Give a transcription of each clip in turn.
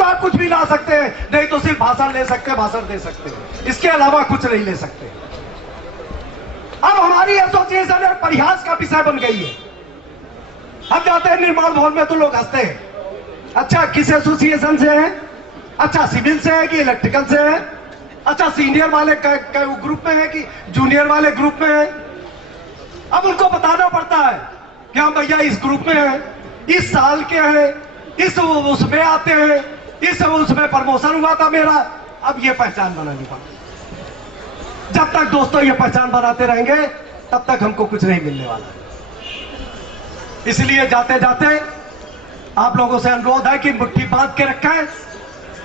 तो आप कुछ भी ला सकते हैं, नहीं तो सिर्फ भाषण ले सकते हैं, भाषण दे सकते हैं, इसके अलावा कुछ नहीं ले सकते। अब हमारी एसोसिएशन एक परिहास का विषय बन गई है। हम जाते हैं निर्माण भवन में तो लोग हंसते हैं, अच्छा किस एसोसिएशन से है, अच्छा सिविल से है कि इलेक्ट्रिकल से है, अच्छा सीनियर वाले ग्रुप में है कि जूनियर वाले ग्रुप में है। अब उनको बताना पड़ता है कि हम भैया इस ग्रुप में है, इस साल के हैं, इस उसमें आते हैं, इस उसमें प्रमोशन हुआ था मेरा। अब ये पहचान बनानी पड़ती। जब तक दोस्तों ये पहचान बनाते रहेंगे तब तक हमको कुछ नहीं मिलने वाला। इसलिए जाते जाते आप लोगों से अनुरोध है कि मुट्ठी बांध के रखें।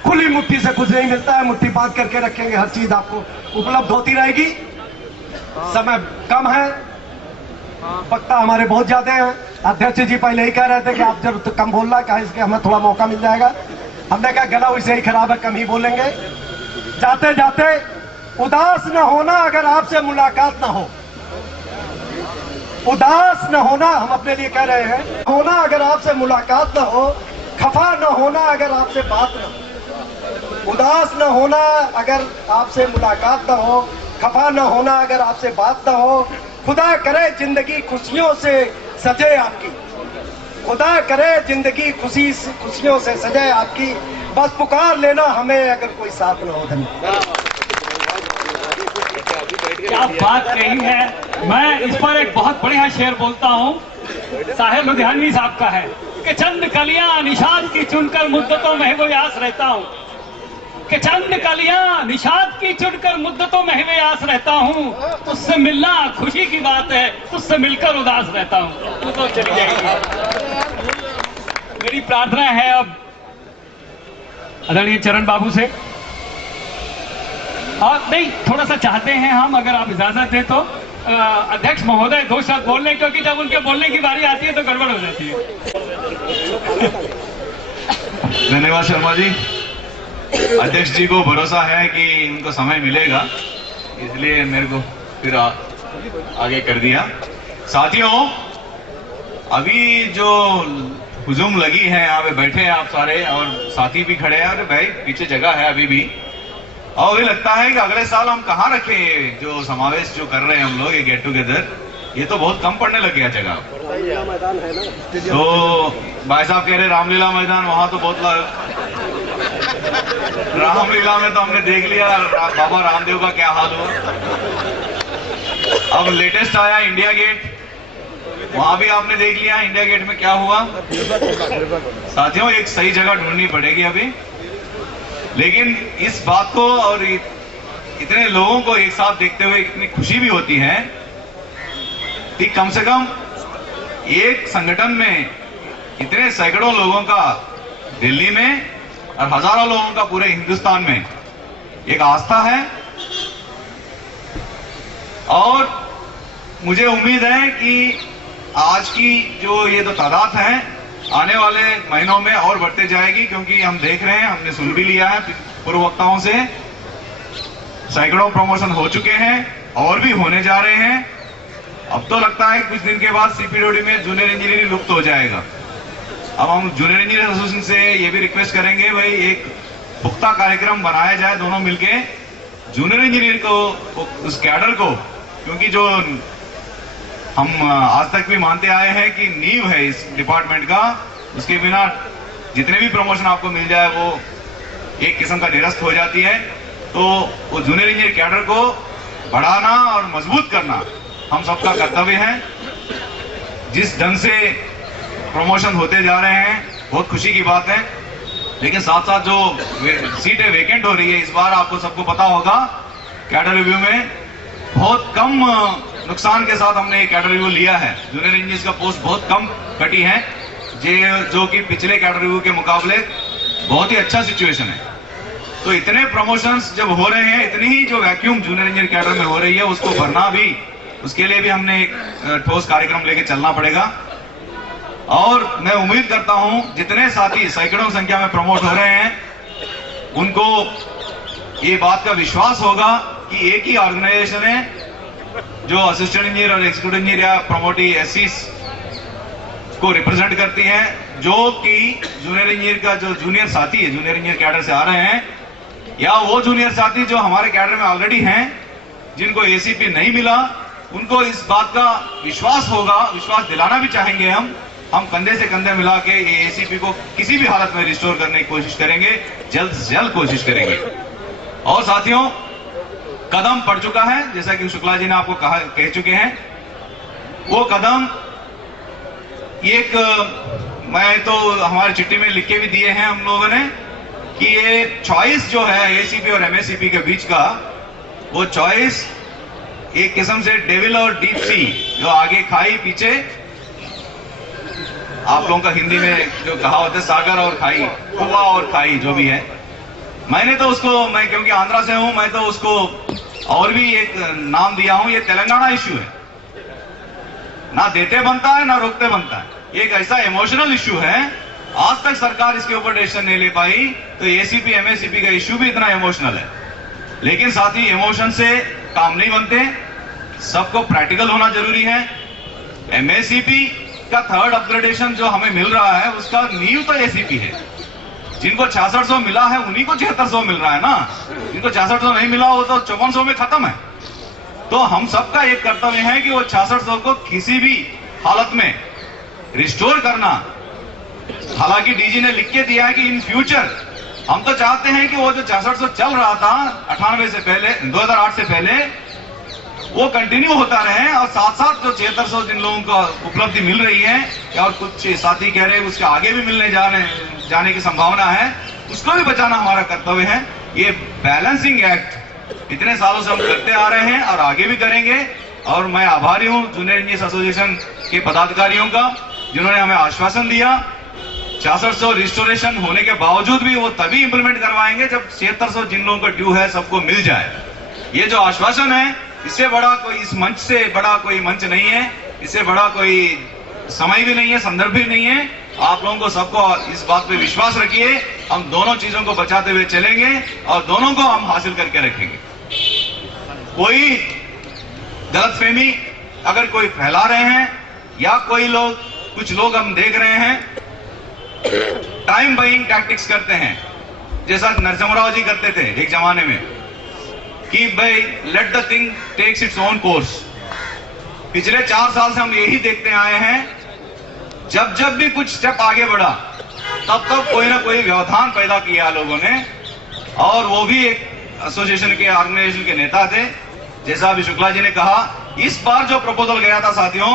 खुली मुट्ठी से कुछ नहीं मिलता है, मुट्ठी बांध करके रखेंगे, हर चीज आपको उपलब्ध होती रहेगी। समय कम है, वक्ता हमारे बहुत ज्यादा हैं। अध्यक्ष जी पहले ही कह रहे थे कि आप जब तो कम बोलना, कहा इसके हमें थोड़ा मौका मिल जाएगा। हमने कहा गला वैसे ही खराब है, कम ही बोलेंगे। जाते जाते उदास न होना अगर आपसे मुलाकात ना हो, उदास न होना, हम अपने लिए कह रहे हैं, होना अगर आपसे मुलाकात ना हो, खफा न होना अगर आपसे बात ना हो, उदास न होना अगर आपसे मुलाकात ना हो, खफा न होना अगर आपसे बात ना हो। खुदा करे जिंदगी खुशियों से सजे आपकी, खुदा करे जिंदगी खुशियों से सजे आपकी, बस पुकार लेना हमें अगर कोई साथ न हो। धन्यवाद। क्या बात कही है। मैं इस पर एक बहुत बढ़िया शेर बोलता हूँ, साहिर लुधियानवी साहब का है कि चंद कलियां निषाद की चुनकर मुद्दतों में वो आस रहता हूँ, कि चंद कलियां निषाद की चुनकर मुद्दतों में हुए आस रहता हूँ, तुझसे मिलना खुशी की बात है, तुझसे मिलकर उदास रहता हूँ। तू तो चली जाएगी। मेरी प्रार्थना है अब आदरणीय चरण बाबू से, और नहीं थोड़ा सा चाहते हैं हम, अगर आप इजाजत दें तो अध्यक्ष महोदय दो शब्द बोलने, क्योंकि जब उनके बोलने की बारी आती है तो गड़बड़ हो जाती है। धन्यवाद शर्मा जी। अध्यक्ष जी को भरोसा है कि इनको समय मिलेगा, इसलिए मेरे को फिर आगे कर दिया। साथियों, अभी जो हुजूम लगी है, यहाँ पे बैठे हैं आप सारे और साथी भी खड़े हैं, अरे भाई पीछे जगह है अभी भी। और मुझे लगता है कि अगले साल हम कहाँ रखें जो समावेश जो कर रहे हैं हम लोग, ये गेट टुगेदर, ये तो बहुत कम पड़ने लग गया जगह। मैदान है ना, तो भाई साहब कह रहे रामलीला मैदान, वहां तो बहुत रामलीला में तो हमने देख लिया बाबा रामदेव का क्या हाल हुआ। अब लेटेस्ट आया इंडिया गेट, वहां भी आपने देख लिया इंडिया गेट में क्या हुआ। साथियों, एक सही जगह ढूंढनी पड़ेगी अभी, लेकिन इस बात को और इतने लोगों को एक साथ देखते हुए इतनी खुशी भी होती है कि कम से कम एक संगठन में इतने सैकड़ों लोगों का दिल्ली में और हजारों लोगों का पूरे हिंदुस्तान में एक आस्था है। और मुझे उम्मीद है कि आज की जो ये तो तादाद है, आने वाले महीनों में और बढ़ते जाएगी, क्योंकि हम देख रहे हैं, हमने सुन भी लिया है पूर्व वक्ताओं से, सैकड़ों प्रमोशन हो चुके हैं और भी होने जा रहे हैं। अब तो लगता है कुछ दिन के बाद सीपीडब्ल्यू में जूनियर इंजीनियरिंग लुप्त हो जाएगा। अब हम जूनियर इंजीनियर एसोसिएशन से ये भी रिक्वेस्ट करेंगे, भाई एक पुख्ता कार्यक्रम बनाया जाए, दोनों मिलके जूनियर इंजीनियर को, उस कैडर को, क्योंकि जो हम आज तक भी मानते आए हैं कि नींव है इस डिपार्टमेंट का, उसके बिना जितने भी प्रमोशन आपको मिल जाए वो एक किस्म का निरस्त हो जाती है। तो वो जूनियर इंजीनियर कैडर को बढ़ाना और मजबूत करना हम सबका कर्तव्य है। जिस ढंग से प्रमोशन होते जा रहे हैं बहुत खुशी की बात है, लेकिन साथ साथ जो सीटें वेकेंट हो रही है इस बार, आपको सबको पता होगा, कैडर रिव्यू में बहुत कम नुकसान के साथ हमने ये कैडर रिव्यू लिया है। जूनियर इंजीनियर्स का पोस्ट बहुत कम कटी है, जो कि पिछले कैडर रिव्यू के मुकाबले बहुत ही अच्छा सिचुएशन है। तो इतने प्रमोशंस जब हो रहे हैं, इतनी ही जो वैक्यूम जूनियर इंजीनियर कैडर में हो रही है उसको भरना भी, उसके लिए भी हमने एक ठोस कार्यक्रम लेके चलना पड़ेगा। और मैं उम्मीद करता हूं जितने साथी सैकड़ों संख्या में प्रमोट हो रहे हैं, उनको ये बात का विश्वास होगा कि एक ही ऑर्गेनाइजेशन है जो असिस्टेंट इंजीनियर और एक्जीक्यूटिव इंजीनियर या प्रमोटी एससीज को रिप्रेजेंट करती हैं, जो कि जूनियर इंजीनियर का जो जूनियर साथी है, जूनियर इंजीनियर कैडर से आ रहे हैं, या वो जूनियर साथी जो हमारे कैडर में ऑलरेडी हैं, जिनको एसीपी नहीं मिला, उनको इस बात का विश्वास होगा, विश्वास दिलाना भी चाहेंगे हम कंधे से कंधे मिला के ये एसीपी को किसी भी हालत में रिस्टोर करने की कोशिश करेंगे, जल्द से जल्द कोशिश करेंगे। और साथियों, कदम पड़ चुका है, जैसा कि शुक्ला जी ने आपको कह चुके हैं। वो कदम एक मैं तो हमारी चिट्ठी में लिख के भी दिए हैं हम लोगों ने कि ये चॉइस जो है एसीपी और एमएससीपी के बीच का, वो चॉइस एक किस्म से डेविल और डीप सी, जो आगे खाई पीछे, आप लोगों का हिंदी में जो कहावत है सागर और खाई, कुआं और खाई जो भी है, मैंने तो उसको, मैं क्योंकि आंध्रा से हूं, मैं तो उसको और भी एक नाम दिया हूं, ये तेलंगाना इश्यू है। ना देते बनता है ना रोकते बनता है, एक ऐसा इमोशनल इश्यू है, आज तक सरकार इसके ऊपर डिसीजन नहीं ले पाई। तो एसीपी एमएससीपी का इश्यू भी इतना इमोशनल है, लेकिन साथ ही इमोशन से काम नहीं बनते, सबको प्रैक्टिकल होना जरूरी है। एमएससीपी का थर्ड अपग्रेडेशन जो हमें मिल रहा है, उसका नींव तो एसीपी है। जिनको 6600 मिला है उन्हीं को 7600 मिल रहा है ना, जिनको 6600 नहीं मिला वो तो 5400 में खत्म है। तो हम सबका एक कर्तव्य है कि वो 6600 को किसी भी हालत में रिस्टोर करना। हालांकि डीजी ने लिख के दिया है कि इन फ्यूचर हम तो चाहते हैं कि वो जो 6600 चल रहा था 98 से पहले, 2008 से पहले, वो कंटिन्यू होता रहे, और साथ साथ जो 7600 जिन लोगों को उपलब्धि मिल रही है, और कुछ साथी कह रहे हैं उसके आगे भी मिलने जाने की संभावना है, उसको भी बचाना हमारा कर्तव्य है। ये बैलेंसिंग एक्ट इतने सालों से हम करते आ रहे हैं और आगे भी करेंगे। और मैं आभारी हूं जूनियर इंजीनियर्स एसोसिएशन के पदाधिकारियों का, जिन्होंने हमें आश्वासन दिया 6600 रिस्टोरेशन होने के बावजूद भी वो तभी इंप्लीमेंट करवाएंगे जब 7600 जिन लोगों का ड्यू है सबको मिल जाए। ये जो आश्वासन है, इससे बड़ा कोई, इस मंच से बड़ा कोई मंच नहीं है, इससे बड़ा कोई समय भी नहीं है, संदर्भ भी नहीं है। आप लोगों को सबको इस बात पे विश्वास रखिए, हम दोनों चीजों को बचाते हुए चलेंगे और दोनों को हम हासिल करके रखेंगे। कोई गलतफहमी अगर कोई फैला रहे हैं, या कोई लोग, कुछ लोग हम देख रहे हैं टाइम बाइंग टैक्टिक्स करते हैं, जैसा नरसिम्हा जी करते थे एक जमाने में, कि भाई let the thing takes its own course. पिछले 4 साल से हम यही देखते आए हैं, जब जब भी कुछ स्टेप आगे बढ़ा तब तब कोई ना कोई व्यवधान पैदा किया लोगों ने, और वो भी एक एसोसिएशन के, ऑर्गेनाइजेशन के नेता थे। जैसा अभी शुक्ला जी ने कहा, इस बार जो प्रपोजल गया था साथियों,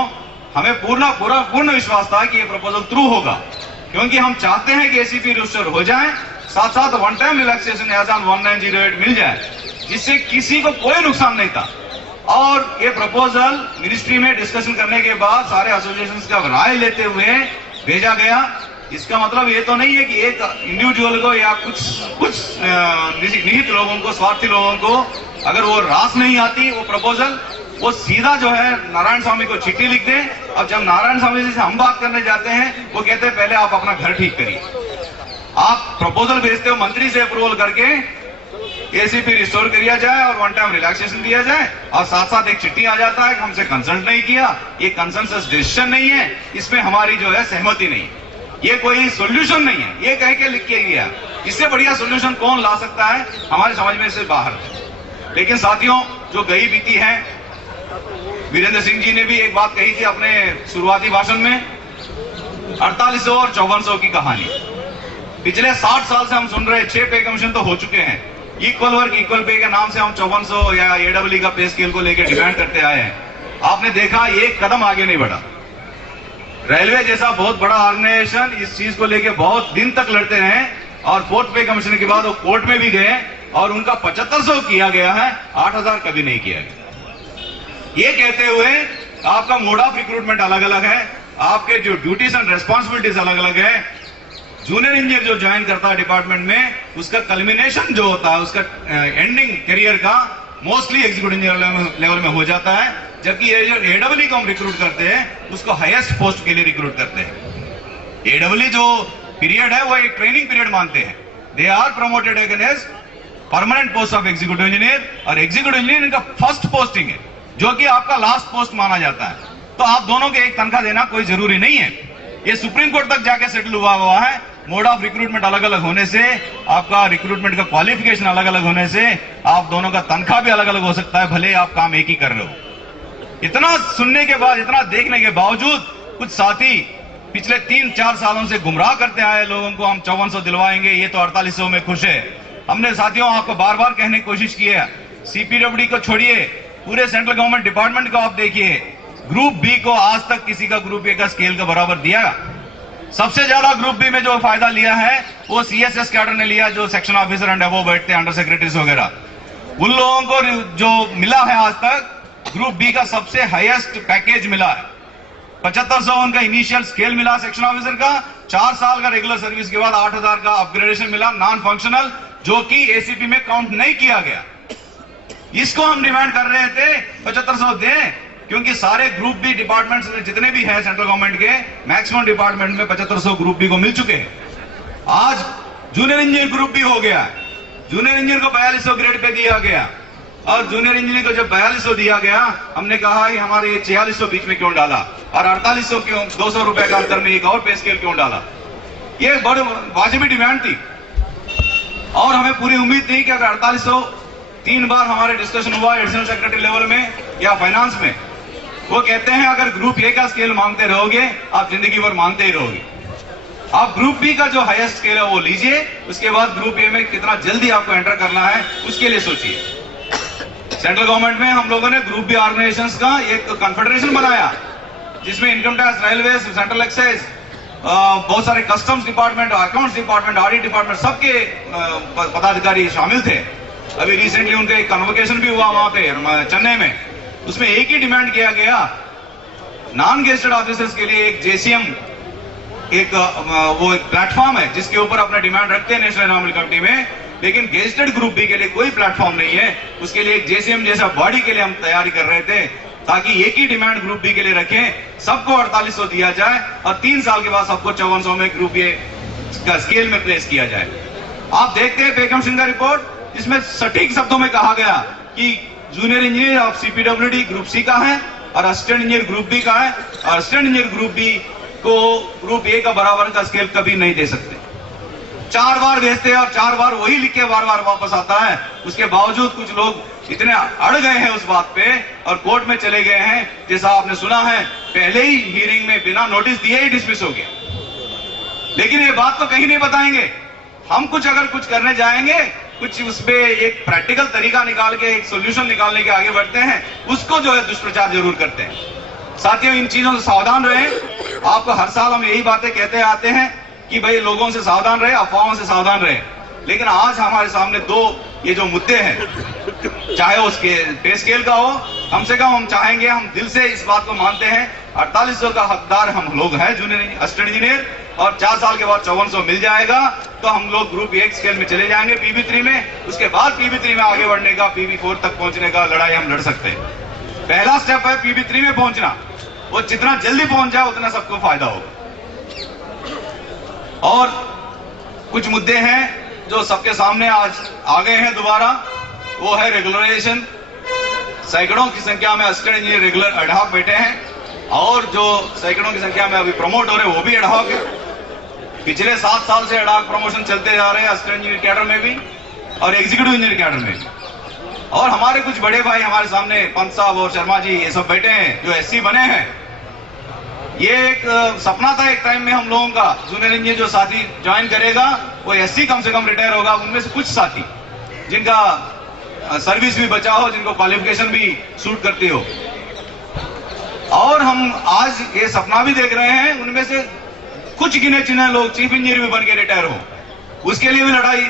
हमें पूर्ण विश्वास था कि ये प्रपोजल थ्रू होगा, क्योंकि हम चाहते हैं कि एसीपी रिस्टोर हो जाए, साथ साथ one time relaxation as on 1908 मिल जाए, जिससे किसी को कोई नुकसान नहीं था। और ये प्रपोजल मिनिस्ट्री में डिस्कशन करने के बाद सारे एसोसिएशंस का राय लेते हुए भेजा गया। इसका मतलब ये तो नहीं है कि एक इंडिविजुअल को या कुछ निहित लोगों को, स्वार्थी लोगों को अगर वो रास नहीं आती वो प्रपोजल, वो सीधा जो है नारायण स्वामी को चिट्ठी लिख दें। अब जब नारायण स्वामी जी से हम बात करने जाते हैं, वो कहते हैं पहले आप अपना घर ठीक करिए। आप प्रपोजल भेजते हो मंत्री से अप्रूवल करके, एसीपी रिस्टोर किया जाए और वन टाइम रिलैक्सेशन दिया जाए, और साथ साथ एक चिट्ठी आ जाता है कि हमसे कंसल्ट नहीं किया, ये कंसेंसस डिसीजन नहीं है, इसमें हमारी जो है सहमति नहीं, ये कोई सोल्यूशन नहीं है, ये कह के लिख के गया। इससे बढ़िया सोल्यूशन कौन ला सकता है, हमारे समझ में से बाहर है। लेकिन साथियों, जो गई बीती है, वीरेंद्र सिंह जी ने भी एक बात कही थी अपने शुरुआती भाषण में, 4800 और 5400 की कहानी। पिछले 60 साल से हम सुन रहे, 6 पे कमीशन तो हो चुके हैं, इक्वल वर्क इक्वल पे के नाम से हम 5400 या एडब्ल्यू का पे स्केल को लेकर डिमांड करते आए हैं। आपने देखा एक कदम आगे नहीं बढ़ा। रेलवे जैसा बहुत बड़ा ऑर्गेनाइजेशन इस चीज को लेकर बहुत दिन तक लड़ते रहे, और 4th पे कमीशन के बाद वो कोर्ट में भी गए, और उनका 7500 किया गया है, 8000 कभी नहीं किया गया। ये कहते हुए आपका मोड ऑफ रिक्रूटमेंट अलग अलग है, आपके जो ड्यूटीज एंड रेस्पॉन्सिबिलिटीज अलग अलग है। जूनियर इंजीनियर जो ज्वाइन करता है डिपार्टमेंट में, उसका कल्मिनेशन जो होता है, उसका एंडिंग करियर का मोस्टली एग्जीक्यूटिव इंजीनियर लेवल में हो जाता है, जबकि ये जो एडब्ल्यू को हम रिक्रूट करते हैं, उसको हाईएस्ट पोस्ट के लिए रिक्रूट करते हैं। एडब्ल्यू जो पीरियड है वो एक ट्रेनिंग पीरियड मानते हैं। They are promoted as permanent post of executive engineer, और एग्जीक्यूटिव इंजीनियर इनका फर्स्ट पोस्टिंग है, जो कि आपका लास्ट पोस्ट माना जाता है। तो आप दोनों के एक तनख्वाह देना कोई जरूरी नहीं है। ये सुप्रीम कोर्ट तक जाके सेटल हुआ है। मोड ऑफ रिक्रूटमेंट अलग अलग होने से, आपका रिक्रूटमेंट का क्वालिफिकेशन अलग अलग होने से आप दोनों का तनख्वाह भी अलग अलग हो सकता है, भले आप काम एक ही कर रहे हो। इतना सुनने के बाद, इतना देखने के बावजूद कुछ साथी पिछले 3-4 सालों से गुमराह करते आए लोगों को, हम 5400 दिलवाएंगे, ये तो 4800 में खुश है। हमने साथियों आपको बार बार कहने की कोशिश की है, सीपीडब्ल्यूडी को छोड़िए, पूरे सेंट्रल गवर्नमेंट डिपार्टमेंट को आप देखिए, ग्रुप बी को आज तक किसी का ग्रुप ए का स्केल का बराबर दिया। सबसे ज्यादा ग्रुप बी में जो फायदा लिया है वो सीएसएस कैडर ने लिया, जो सेक्शन ऑफिसर एंड अबव बैठते हैं, अंडर सेक्रेटरीज वगैरह। उन लोगों को जो मिला है आज तक ग्रुप बी का सबसे हाईएस्ट पैकेज मिला है। 7500 उनका इनिशियल स्केल मिला सेक्शन ऑफिसर का, 4 साल का रेगुलर सर्विस के बाद 8000 का अपग्रेडेशन मिला नॉन फंक्शनल, जो कि एसीपी में काउंट नहीं किया गया। इसको हम डिमांड कर रहे थे 7500 दें, क्योंकि सारे ग्रुप बी डिपार्टमेंट्स जितने भी हैं सेंट्रल गवर्नमेंट के, मैक्सिमम डिपार्टमेंट में 7500 ग्रुप बी को मिल चुके हैं। आज जूनियर इंजीनियर ग्रुप बी हो गया, जूनियर इंजीनियर को 4200 ग्रेड पे दिया गया, और जूनियर इंजीनियर को जब 4200 दिया गया, हमने कहा कि हमारे 4600 बीच में क्यों डाला, और 4800 क्यों, 200 रुपए का अंतर में एक और पे स्केल क्यों डाला। ये बड़ी वाजिबी डिमांड थी, और हमें पूरी उम्मीद थी कि अगर 4800 3 बार हमारे डिस्कशन हुआ एडिशनल सेक्रेटरी लेवल में या फाइनेंस में, वो कहते हैं अगर ग्रुप ए का स्केल मांगते रहोगे आप जिंदगी भर मांगते ही रहोगे। आप ग्रुप बी का जो हाईएस्ट स्केल है वो लीजिए, उसके बाद ग्रुप ए में कितना जल्दी आपको एंटर करना है उसके लिए सोचिए। सेंट्रल गवर्नमेंट में हम लोगों ने ग्रुप बी ऑर्गेनाइजेशंस का एक कॉन्फेडरेशन बनाया, जिसमें income tax, railway, central excise, बहुत सारे customs department, accounts department, audit department, सबके पदाधिकारी शामिल थे। अभी रिसेंटली उनका एक कन्वोकेशन भी हुआ वहां पे चेन्नई में। उसमें एक ही डिमांड किया गया, नॉन गेस्टेड ऑफिसर्स के लिए एक जेसीएम, एक वो एक प्लेटफॉर्म है जिसके ऊपर अपना डिमांड रखते हैं नेशनल एनवायरमेंटल कमेटी में, लेकिन गेस्टेड ग्रुप बी के लिए कोई प्लेटफॉर्म नहीं है। उसके लिए एक जेसीएम जैसा बॉडी के लिए हम तैयारी कर रहे थे, ताकि एक ही डिमांड ग्रुप बी के लिए रखें, सबको 4800 दिया जाए, और 3 साल के बाद सबको 5400 में ग्रुप ए का स्केल में प्लेस किया जाए। आप देखते हैं बेगम सिंह का रिपोर्ट, जिसमें सटीक शब्दों में कहा गया कि junior engineer of CPWD group C का है और असिस्टेंट इंजीनियर ग्रुप बी का है, और असिस्टेंट इंजीनियर ग्रुप बी को ग्रुप ए का बराबर का स्केल कभी नहीं दे सकते। 4 बार भेजते हैं और 4 बार वही लिख के बार बार वापस आता है। उसके बावजूद कुछ लोग इतने अड़ गए हैं उस बात पे और कोर्ट में चले गए हैं, जैसा आपने सुना है पहले ही हियरिंग में बिना नोटिस दिए ही डिसमिस हो गया। लेकिन ये बात तो कहीं नहीं बताएंगे। हम कुछ अगर कुछ करने जाएंगे, कुछ उसपे एक प्रैक्टिकल तरीका निकाल के एक सोल्यूशन निकालने के आगे बढ़ते हैं, उसको जो है दुष्प्रचार जरूर करते हैं। साथियों, इन चीजों से सावधान रहें। आपको हर साल हम यही बातें कहते आते हैं कि भाई लोगों से सावधान रहे, अफवाहों से सावधान रहे। लेकिन आज हमारे सामने 2 ये जो मुद्दे हैं, चाहे उसके पे स्केल का हो, कम से कम हम चाहेंगे, हम दिल से इस बात को मानते हैं 4800 का हकदार हम लोग हैं जूनियर असिस्टेंट इंजीनियर, और 4 साल के बाद 5400 मिल जाएगा तो हम लोग ग्रुप ए स्केल में चले जाएंगे PB3 में। उसके बाद PB3 में आगे बढ़ने का, PB4 तक पहुंचने का लड़ाई हम लड़ सकते हैं। पहला स्टेप है PB3 में पहुंचना, वो जितना जल्दी पहुंच जाए उतना सबको फायदा होगा। और कुछ मुद्दे हैं जो सबके सामने आज आ गए हैं दोबारा, वो है रेगुलराइजेशन। सैकड़ों की संख्या में असिस्टेंट इंजीनियर रेगुलर एडहॉक बैठे हैं, और जो सैकड़ों की संख्या में अभी प्रमोट हो रहे हैं वो भी एडहॉक है। पिछले 7 साल से एडहॉक प्रमोशन चलते जा रहे हैं, असिस्टेंट इंजीनियर कैडर में भी और एग्जीक्यूटिव इंजीनियर कैडर में भी। और हमारे कुछ बड़े भाई हमारे सामने, पंत साहब और शर्मा जी, ये सब बैठे हैं जो SC बने हैं। ये एक सपना था एक टाइम में हम लोगों का, जूनियर इंजीनियर जो साथी ज्वाइन करेगा वो SC कम से कम रिटायर होगा। उनमें से कुछ साथी जिनका सर्विस भी बचा हो, जिनको क्वालिफिकेशन भी सूट करती हो, और हम आज ये सपना भी देख रहे हैं उनमें से कुछ गिने चुने लोग चीफ इंजीनियर भी बन के रिटायर हो। उसके लिए भी लड़ाई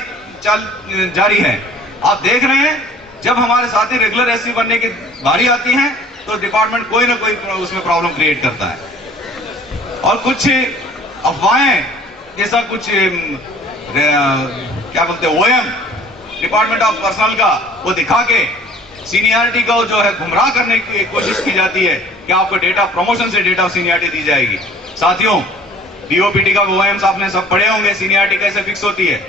जारी है। आप देख रहे हैं जब हमारे साथी रेगुलर SC बनने की बारी आती है तो डिपार्टमेंट कोई ना कोई उसमें प्रॉब्लम क्रिएट करता है। और कुछ अफवाहें जैसा कुछ क्या बोलते हैं OM डिपार्टमेंट ऑफ पर्सनल का, वो दिखा के सीनियरिटी को जो है गुमराह करने की कोशिश की जाती है कि आपको डेट ऑफ प्रमोशन से डेट ऑफ सीनियरिटी दी जाएगी। साथियों, DOPT का OMs आपने सब पढ़े होंगे, सीनियरिटी कैसे फिक्स होती है।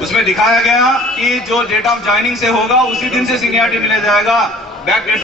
उसमें दिखाया गया कि जो डेट ऑफ ज्वाइनिंग से होगा उसी दिन से सीनियरिटी मिल जाएगा, बैक डेट